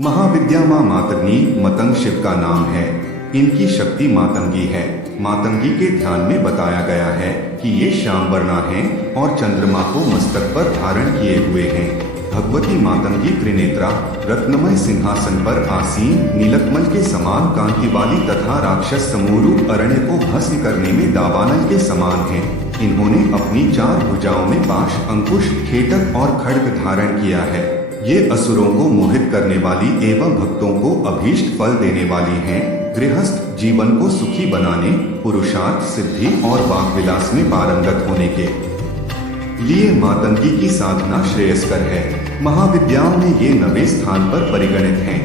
महाविद्या माँ मातंगी मतंग शिव का नाम है। इनकी शक्ति मातंगी है। मातंगी के ध्यान में बताया गया है कि ये श्यामवर्णा हैं और चंद्रमा को मस्तक पर धारण किए हुए हैं। भगवती मातंगी त्रिनेत्रा, रत्नमय सिंहासन पर आसीन, नीलकमल के समान कांति वाली तथा राक्षस समूह अरण्य को भस्म करने में दावानल के समान हैं। इन्होंने अपनी 4 भुजाओं में पाश, अंकुश, खेटक और खड्ग धारण किया है। ये असुरों को मोहित करने वाली एवं भक्तों को अभीष्ट फल देने वाली हैं। गृहस्थ जीवन को सुखी बनाने, पुरुषार्थ सिद्धि और वाक विलास में पारंगत होने के लिए मातंगी की साधना श्रेयस्कर है। महाविद्याओं में ये 9वें स्थान पर परिगणित हैं।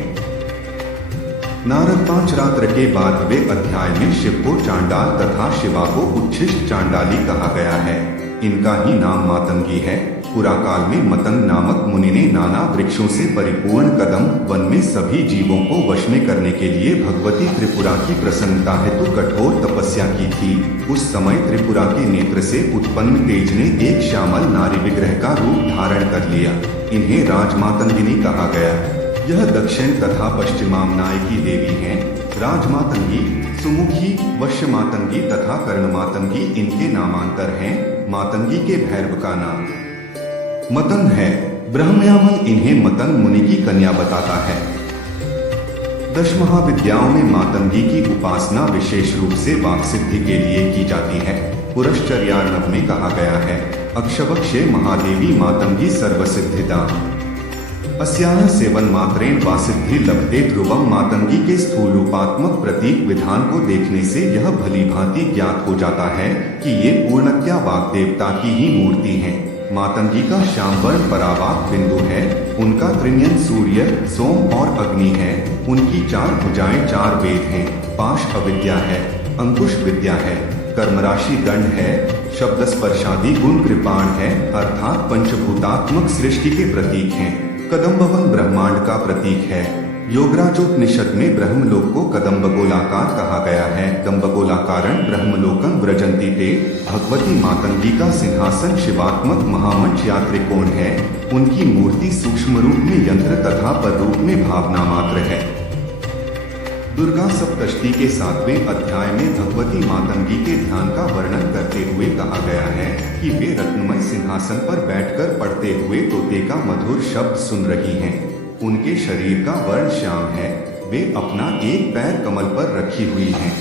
नारद 5 रात्र के 12वें अध्याय में शिव को चांडाल तथा शिवा को उच्छिष्ट चांडाली कहा गया है। इनका ही नाम मातंगी है। पुराकाल में मतंग नामक मुनि ने नाना वृक्षों से परिपूर्ण कदम वन में सभी जीवों को वश में करने के लिए भगवती त्रिपुरा की प्रसन्नता हेतु कठोर तपस्या की थी। उस समय त्रिपुरा के नेत्र से उत्पन्न तेज ने एक श्यामल नारी विग्रह का रूप धारण कर लिया। इन्हें राजमातंगिनी कहा गया। यह दक्षिण तथा पश्चिमामनाय की देवी हैं। राजमातंगी, सुमुखी, वश्यमातंगी तथा कर्णमातंगी इनके नामांतर हैं। मातंगी के भैरव का नाम मतंग है। ब्रह्मयामल इन्हें मतंग मुनि की कन्या बताता है। 10 महाविद्याओं में मातंगी की उपासना विशेष रूप से वाक सिद्धि के लिए की जाती है। पुरश्चर्यार्णव में कहा गया है, अक्षवक्षे महादेवी मातंगी सर्वसिद्धिदा अस्याः सेवन मात्रेण वा सिद्धि लभते ध्रुवम। मातंगी के स्थूल रूपात्मक प्रतीक विधान को देखने से यह भली भांति ज्ञात हो जाता है कि ये पूर्णतया वाग देवता की ही मूर्ति हैं। मातंगी का श्यामवर्ण परावाक बिंदु है। उनका त्रिनयन सूर्य, सोम और अग्नि है। उनकी 4 भुजाएं 4 वेद हैं। पाश अविद्या है, अंकुश विद्या है, कर्मराशि दंड है, शब्द स्पर्शादि गुण कृपाण है, अर्थात पंचभूतात्मक सृष्टि के प्रतीक हैं। कदम्बवन ब्रह्मांड का प्रतीक है। योगराजोपनिषद में ब्रह्मलोक को कदम्बगोलाकार कहा गया है। दम्बगोलाकारं ब्रह्मलोकं व्रजन्ति ते। भगवती मातंगी का सिंहासन शिवात्मक महामंच या त्रिकोण है। उनकी मूर्ति सूक्ष्म रूप में यंत्र तथा पर रूप में भावना मात्र है। दुर्गा सप्तशती के 7वें अध्याय में भगवती मातंगी के ध्यान का वर्णन करते हुए कहा गया है कि वे रत्नमय सिंहासन पर बैठकर पढ़ते हुए तोते का मधुर शब्द सुन रही हैं। उनके शरीर का वर्ण श्याम है। वे अपना एक पैर कमल पर रखी हुई हैं।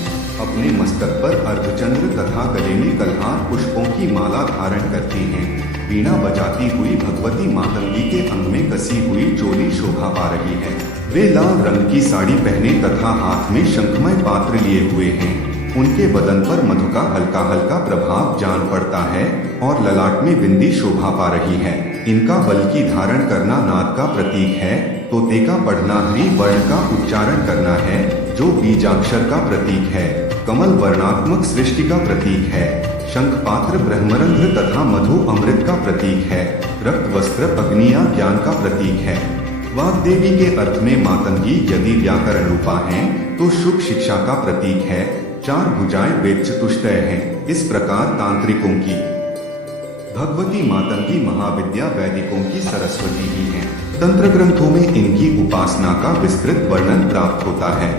अपने मस्तक पर अर्धचंद्र तथा गले में कल्हार पुष्पों की माला धारण करती हैं। वीणा बजाती हुई भगवती मातंगी के अंग में कसी हुई चोली शोभा पा रही है। वे लाल रंग की साड़ी पहने तथा हाथ में शंखमय पात्र लिए हुए हैं। उनके बदन पर मधु का हल्का हल्का प्रभाव जान पड़ता है और ललाट में बिंदी शोभा पा रही है। इनका बल की धारण करना नाद का प्रतीक है। तोते का पढ़ना ह्री वर्ण का उच्चारण करना है, जो बीजाक्षर का प्रतीक है। कमल वर्णात्मक सृष्टि का प्रतीक है। शंख पात्र ब्रह्मरंध्र तथा मधु अमृत का प्रतीक है। रक्त वस्त्र अग्निया ज्ञान का प्रतीक है। वाग्देवी के अर्थ में मातंगी यदि व्याकरण रूपा है तो शुभ शिक्षा का प्रतीक है। 4 भुजाएं वेद चतुष्टय हैं। इस प्रकार तांत्रिकों की भगवती मातंगी महाविद्या, वैदिकों की सरस्वती ही है। तंत्र ग्रंथों में इनकी उपासना का विस्तृत वर्णन प्राप्त होता है।